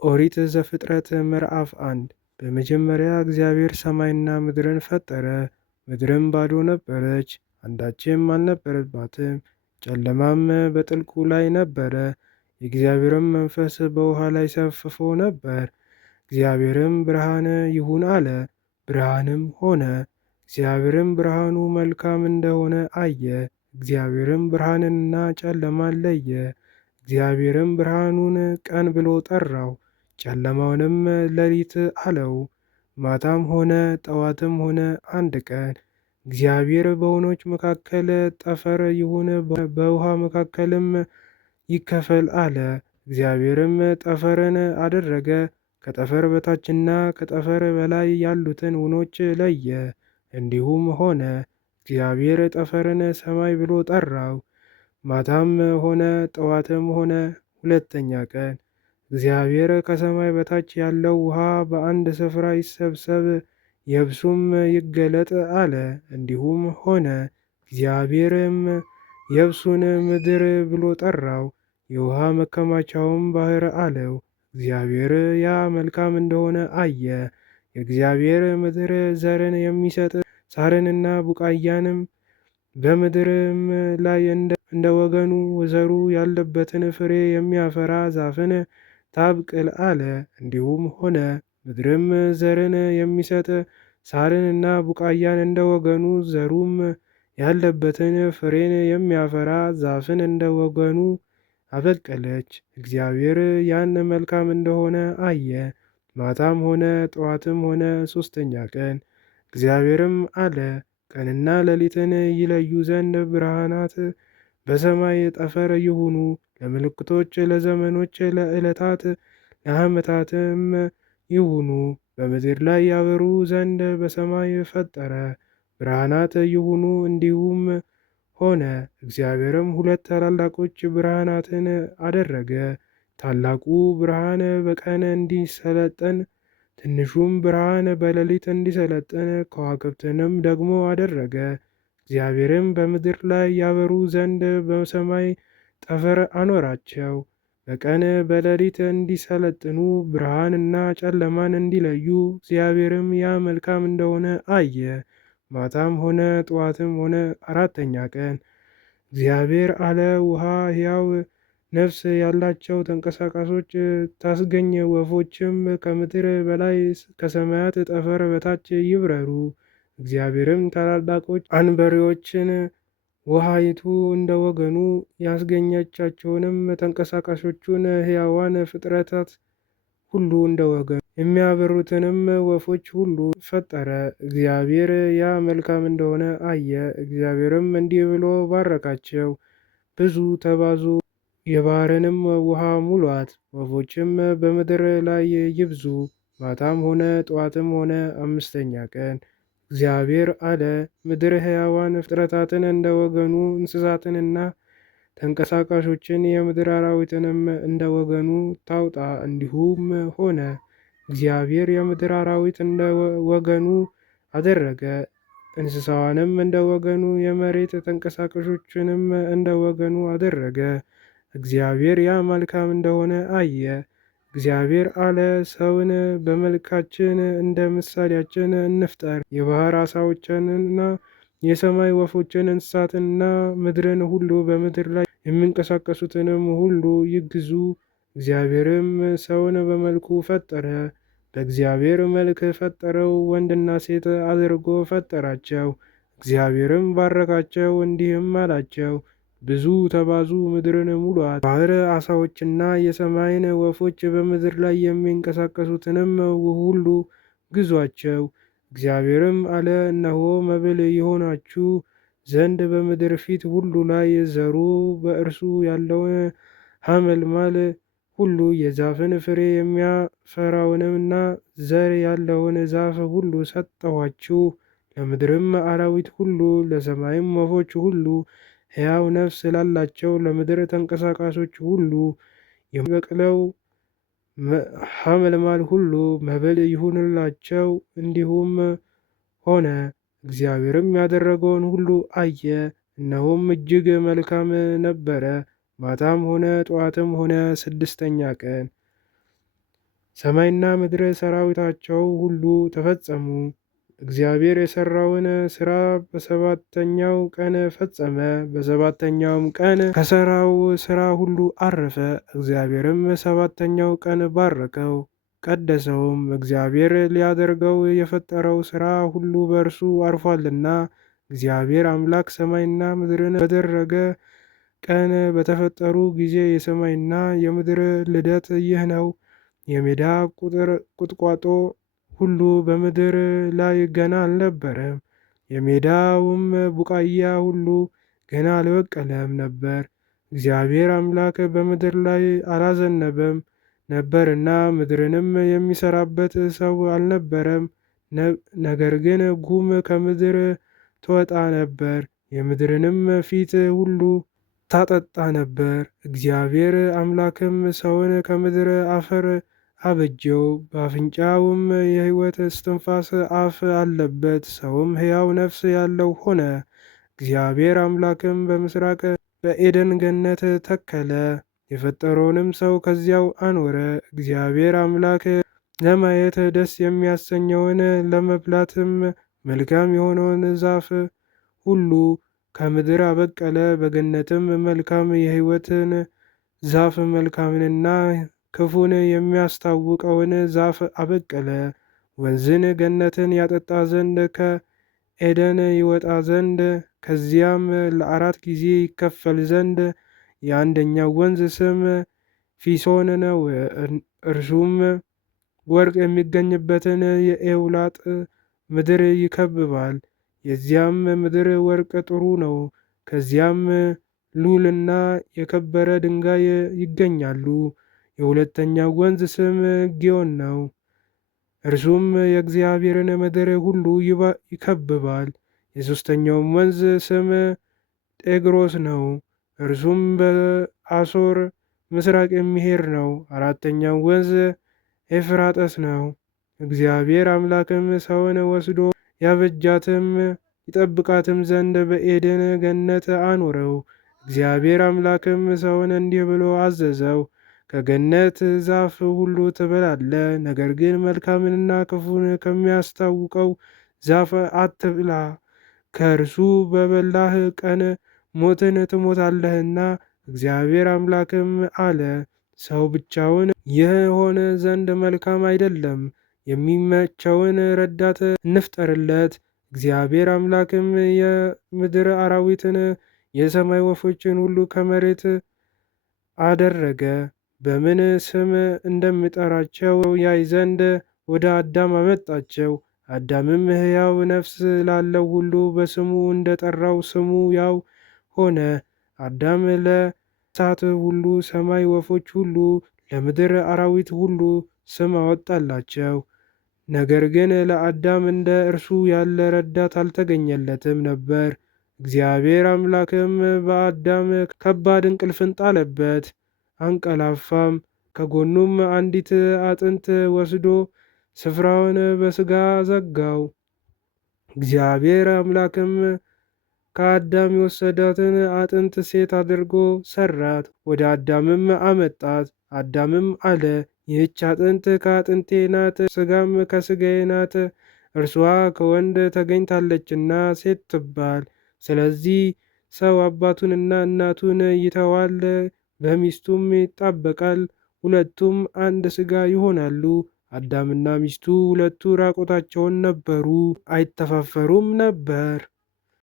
ኦሪት ዘፍጥረት ምዕራፍ 1 በመጀመሪያ እግዚአብሔር ሰማይና ምድርን ፈጠረ። ምድርም ባዶ ነበረች፣ አንዳችም አልነበረባትም። ጨለማም በጥልቁ ላይ ነበረ፣ የእግዚአብሔርም መንፈስ በውኃ ላይ ሰፍፎ ነበር። እግዚአብሔርም ብርሃን ይሁን አለ፣ ብርሃንም ሆነ። እግዚአብሔርም ብርሃኑ መልካም እንደሆነ አየ። እግዚአብሔርም ብርሃንንና ጨለማን ለየ። እግዚአብሔርም ብርሃኑን ቀን ብሎ ጠራው፣ ጨለማውንም ሌሊት አለው። ማታም ሆነ ጠዋትም ሆነ አንድ ቀን። እግዚአብሔር በውኆች መካከል ጠፈር ይሁን፣ በውኃ መካከልም ይከፈል አለ። እግዚአብሔርም ጠፈርን አደረገ፣ ከጠፈር በታችና ከጠፈር በላይ ያሉትን ውኆች ለየ። እንዲሁም ሆነ። እግዚአብሔር ጠፈርን ሰማይ ብሎ ጠራው። ማታም ሆነ ጠዋትም ሆነ ሁለተኛ ቀን። እግዚአብሔር ከሰማይ በታች ያለው ውኃ በአንድ ስፍራ ይሰብሰብ፣ የብሱም ይገለጥ አለ። እንዲሁም ሆነ። እግዚአብሔርም የብሱን ምድር ብሎ ጠራው፣ የውኃ መከማቻውም ባሕር አለው። እግዚአብሔር ያ መልካም እንደሆነ አየ። የእግዚአብሔር ምድር ዘርን የሚሰጥ ሣርንና ቡቃያንም በምድርም ላይ እንደ ወገኑ ዘሩ ያለበትን ፍሬ የሚያፈራ ዛፍን ታብቅል አለ። እንዲሁም ሆነ። ምድርም ዘርን የሚሰጥ ሣርንና ቡቃያን እንደ ወገኑ ዘሩም ያለበትን ፍሬን የሚያፈራ ዛፍን እንደ ወገኑ አበቀለች። እግዚአብሔር ያን መልካም እንደሆነ አየ። ማታም ሆነ ጠዋትም ሆነ ሦስተኛ ቀን። እግዚአብሔርም አለ፣ ቀንና ሌሊትን ይለዩ ዘንድ ብርሃናት በሰማይ ጠፈር ይሁኑ፣ ለምልክቶች፣ ለዘመኖች፣ ለዕለታት፣ ለዓመታትም ይሁኑ፣ በምድር ላይ ያበሩ ዘንድ በሰማይ ፈጠረ። ብርሃናት ይሁኑ፣ እንዲሁም ሆነ። እግዚአብሔርም ሁለት ታላላቆች ብርሃናትን አደረገ፣ ታላቁ ብርሃን በቀን እንዲሰለጥን፣ ትንሹም ብርሃን በሌሊት እንዲሰለጥን፣ ከዋክብትንም ደግሞ አደረገ። እግዚአብሔርም በምድር ላይ ያበሩ ዘንድ በሰማይ ጠፈር አኖራቸው፣ በቀን በሌሊት እንዲሰለጥኑ፣ ብርሃንና ጨለማን እንዲለዩ። እግዚአብሔርም ያ መልካም እንደሆነ አየ። ማታም ሆነ ጠዋትም ሆነ አራተኛ ቀን። እግዚአብሔር አለ፣ ውኃ ሕያው ነፍስ ያላቸው ተንቀሳቃሾች ታስገኝ፣ ወፎችም ከምድር በላይ ከሰማያት ጠፈር በታች ይብረሩ። እግዚአብሔርም ታላላቆች አንበሪዎችን ውኃይቱ እንደ ወገኑ ያስገኘቻቸውንም ተንቀሳቃሾቹን ሕያዋን ፍጥረታት ሁሉ እንደ ወገኑ የሚያበሩትንም ወፎች ሁሉ ፈጠረ። እግዚአብሔር ያ መልካም እንደሆነ አየ። እግዚአብሔርም እንዲህ ብሎ ባረካቸው፣ ብዙ ተባዙ፣ የባሕርንም ውኃ ሙሏት፣ ወፎችም በምድር ላይ ይብዙ። ማታም ሆነ ጠዋትም ሆነ አምስተኛ ቀን። እግዚአብሔር አለ፣ ምድር ሕያዋን ፍጥረታትን እንደ ወገኑ፣ እንስሳትንና ተንቀሳቃሾችን የምድር አራዊትንም እንደ ወገኑ ታውጣ። እንዲሁም ሆነ። እግዚአብሔር የምድር አራዊት እንደ ወገኑ አደረገ፣ እንስሳዋንም እንደ ወገኑ፣ የመሬት ተንቀሳቃሾችንም እንደ ወገኑ አደረገ። እግዚአብሔር ያ መልካም እንደሆነ አየ። እግዚአብሔር አለ፣ ሰውን በመልካችን እንደ ምሳሌያችን እንፍጠር፣ የባሕር ዓሣዎችንና የሰማይ ወፎችን፣ እንስሳትንና ምድርን ሁሉ፣ በምድር ላይ የሚንቀሳቀሱትንም ሁሉ ይግዙ። እግዚአብሔርም ሰውን በመልኩ ፈጠረ፣ በእግዚአብሔር መልክ ፈጠረው፣ ወንድና ሴት አድርጎ ፈጠራቸው። እግዚአብሔርም ባረካቸው፣ እንዲህም አላቸው፣ ብዙ ተባዙ፣ ምድርን ሙሏት፣ ባሕር ዓሣዎችና የሰማይን ወፎች፣ በምድር ላይ የሚንቀሳቀሱትንም ሁሉ ግዟቸው። እግዚአብሔርም አለ፣ እነሆ መብል ይሆናችሁ ዘንድ በምድር ፊት ሁሉ ላይ ዘሩ በእርሱ ያለውን ሐመልማል ሁሉ፣ የዛፍን ፍሬ የሚያፈራውንና ዘር ያለውን ዛፍ ሁሉ ሰጠኋችሁ። ለምድርም አራዊት ሁሉ፣ ለሰማይም ወፎች ሁሉ፣ ሕያው ነፍስ ላላቸው ለምድር ተንቀሳቃሾች ሁሉ የሚበቅለው ሐመልማል ሁሉ መብል ይሁንላቸው። እንዲሁም ሆነ። እግዚአብሔርም ያደረገውን ሁሉ አየ፣ እነሆም እጅግ መልካም ነበረ። ማታም ሆነ ጠዋትም ሆነ ስድስተኛ ቀን። ሰማይና ምድር ሰራዊታቸው ሁሉ ተፈጸሙ። እግዚአብሔር የሠራውን ሥራ በሰባተኛው ቀን ፈጸመ። በሰባተኛውም ቀን ከሠራው ሥራ ሁሉ አረፈ። እግዚአብሔርም ሰባተኛው ቀን ባረከው ቀደሰውም። እግዚአብሔር ሊያደርገው የፈጠረው ሥራ ሁሉ በእርሱ አርፏልና። እግዚአብሔር አምላክ ሰማይና ምድርን በደረገ ቀን በተፈጠሩ ጊዜ የሰማይና የምድር ልደት ይህ ነው። የሜዳ ቁጥቋጦ ሁሉ በምድር ላይ ገና አልነበረም። የሜዳውም ቡቃያ ሁሉ ገና አልበቀለም ነበር። እግዚአብሔር አምላክ በምድር ላይ አላዘነበም ነበርና ምድርንም የሚሰራበት ሰው አልነበረም። ነገር ግን ጉም ከምድር ትወጣ ነበር፣ የምድርንም ፊት ሁሉ ታጠጣ ነበር። እግዚአብሔር አምላክም ሰውን ከምድር አፈር አበጀው፣ በአፍንጫውም የሕይወት እስትንፋስ አፍ አለበት፣ ሰውም ሕያው ነፍስ ያለው ሆነ። እግዚአብሔር አምላክም በምስራቅ በኤደን ገነት ተከለ፣ የፈጠረውንም ሰው ከዚያው አኖረ። እግዚአብሔር አምላክ ለማየት ደስ የሚያሰኘውን ለመብላትም መልካም የሆነውን ዛፍ ሁሉ ከምድር አበቀለ። በገነትም መልካም የሕይወትን ዛፍ መልካምንና ክፉን የሚያስታውቀውን ዛፍ አበቀለ። ወንዝን ገነትን ያጠጣ ዘንድ ከኤደን ይወጣ ዘንድ ከዚያም ለ4 ጊዜ ይከፈል ዘንድ የአንደኛው ወንዝ ስም ፊሶን ነው። እርሱም ወርቅ የሚገኝበትን የኤውላጥ ምድር ይከብባል። የዚያም ምድር ወርቅ ጥሩ ነው። ከዚያም ሉልና የከበረ ድንጋይ ይገኛሉ። የሁለተኛው ወንዝ ስም ጊዮን ነው። እርሱም የእግዚአብሔርን ምድር ሁሉ ይከብባል። የሦስተኛውም ወንዝ ስም ጤግሮስ ነው። እርሱም በአሦር ምስራቅ የሚሄድ ነው። አራተኛው ወንዝ ኤፍራጠስ ነው። እግዚአብሔር አምላክም ሰውን ወስዶ ያበጃትም ይጠብቃትም ዘንድ በኤደን ገነት አኖረው። እግዚአብሔር አምላክም ሰውን እንዲህ ብሎ አዘዘው፣ ከገነት ዛፍ ሁሉ ትበላለህ፣ ነገር ግን መልካምንና ክፉን ከሚያስታውቀው ዛፍ አትብላ። ከእርሱ በበላህ ቀን ሞትን ትሞታለህና። እግዚአብሔር አምላክም አለ፣ ሰው ብቻውን የሆነ ዘንድ መልካም አይደለም፣ የሚመቸውን ረዳት እንፍጠርለት። እግዚአብሔር አምላክም የምድር አራዊትን የሰማይ ወፎችን ሁሉ ከመሬት አደረገ፣ በምን ስም እንደሚጠራቸው ያይ ዘንድ ወደ አዳም አመጣቸው። አዳምም ሕያው ነፍስ ላለው ሁሉ በስሙ እንደጠራው ስሙ ያው ሆነ። አዳም ለእንስሳት ሁሉ፣ ሰማይ ወፎች ሁሉ፣ ለምድር አራዊት ሁሉ ስም አወጣላቸው። ነገር ግን ለአዳም እንደ እርሱ ያለ ረዳት አልተገኘለትም ነበር። እግዚአብሔር አምላክም በአዳም ከባድ እንቅልፍን ጣለበት፣ አንቀላፋም። ከጎኑም አንዲት አጥንት ወስዶ ስፍራውን በሥጋ ዘጋው። እግዚአብሔር አምላክም ከአዳም የወሰዳትን አጥንት ሴት አድርጎ ሰራት፣ ወደ አዳምም አመጣት። አዳምም አለ፣ ይህች አጥንት ከአጥንቴ ናት፣ ሥጋም ከሥጋዬ ናት። እርሷ ከወንድ ተገኝታለችና ሴት ትባል። ስለዚህ ሰው አባቱንና እናቱን ይተዋል፣ በሚስቱም ይጣበቃል፣ ሁለቱም አንድ ሥጋ ይሆናሉ። አዳምና ሚስቱ ሁለቱ ራቆታቸውን ነበሩ፣ አይተፋፈሩም ነበር።